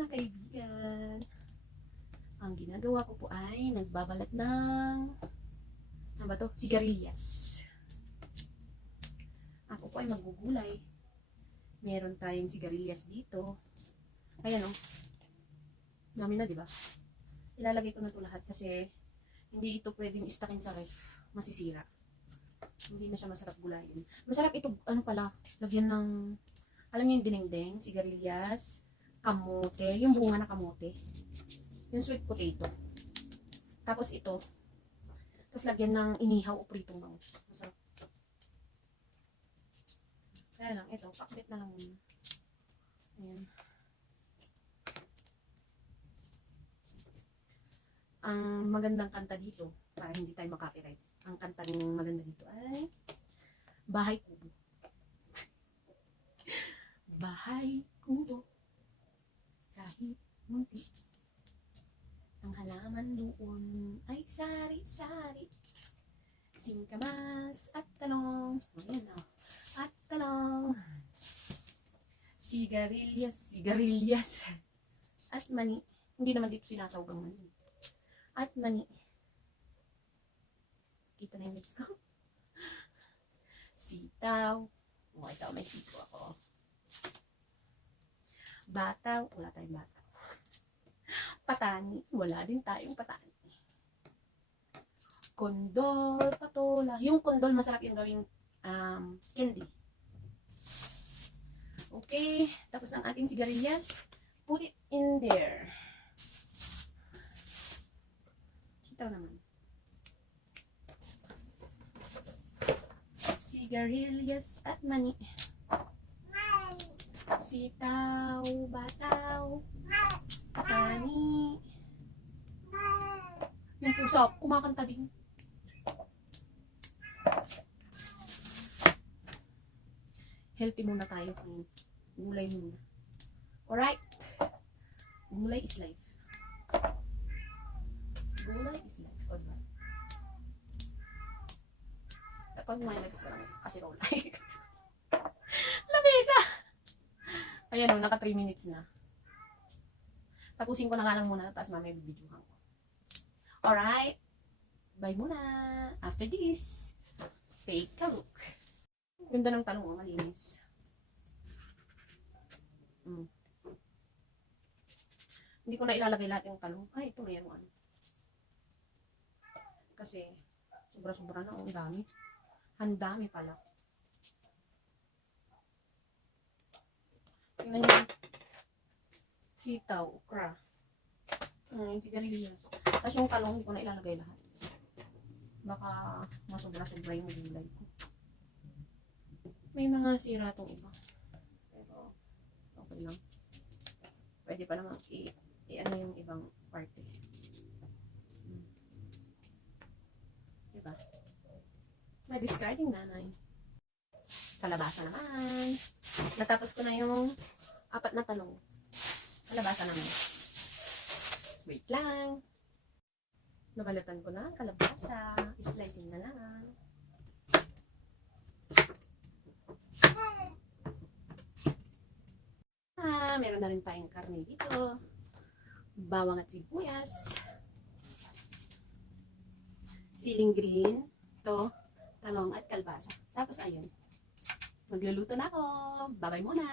mga kaibigan. Ang ginagawa ko po ay nagbabalat ng ano ba to? Sigarilyas. Ako po ay magugulay. Meron tayong sigarilyas dito. Ayan o. Dami na, di ba? Ilalagay ko na ito lahat kasi hindi ito pwedeng istakin sa ref. Masisira. Hindi na siya masarap gulayin. Masarap ito, ano pala, lagyan ng, alam niyo yung dinengdeng, sigarilyas, kamote, yung bunga na kamote. Yung sweet potato. Tapos ito. Tapos lagyan ng inihaw o pritong bangus. Masarap. Kaya lang, ito, pakbit na lang muna. Ayan. Ang magandang kanta dito, para hindi tayo makapiright. Ang kanta ng maganda dito ay Bahay Kubo. Bahay kubo, kahit munti, ang halaman doon ay sari-sari, singkamas at talong. Ayan o. At talong. Sigarilyas, sigarilyas. At mani. Hindi naman dito sinasawgang mani. At mani. Kita na yung lips ko. Sitaw. O, ito, may sitaw ako. Bataw. Wala tayong bataw. Patani. Wala din tayong patani. Kondol, patola. Yung kondol, masarap yung gawing candy. Okay. Tapos ang ating sigarilyas. Put it in there. Sitaw naman. Sigarilyas at mani. Sitaw, bataw, patani. Yung pusa, kumakanta din. Healthy muna tayo. Gulay muna. Alright. Gulay is life. Gulay is life. Alright. Tapos may legs ko lang. Kasi roll. Lamesa! Ayan o, naka 3 minutes na. Tapusin ko na nga lang muna. Tapos mamaya bibidyohan ko. Alright. Bye muna. After this, take a look. Ganda ng talong, malinis. Hindi ko na ilalagay lahat yung talong. Ay, ito mayroon ano. Kasi, sobra-sobra na. Ang dami. Ang dami pala. Tingnan nyo. Sitaw, okra. Yung sigarilyas. Tapos yung talong, hindi ko na ilalagay lahat. Baka masobra-sobra yung gulay ko. May mga sira itong iba. Pero, okay lang. Pwede pa naman i-ano yung ibang parte. Diba? May discarding nanay. Kalabasa naman. Natapos ko na yung 4 na talong. Kalabasa naman. Wait lang. Nabalatan ko na kalabasa. Slicing na lang. Meron na rin tayong karne dito. Bawang at sibuyas. Siling green. Ito, talong at kalbasa. Tapos ayun. Magluluto na ako. Bye-bye muna.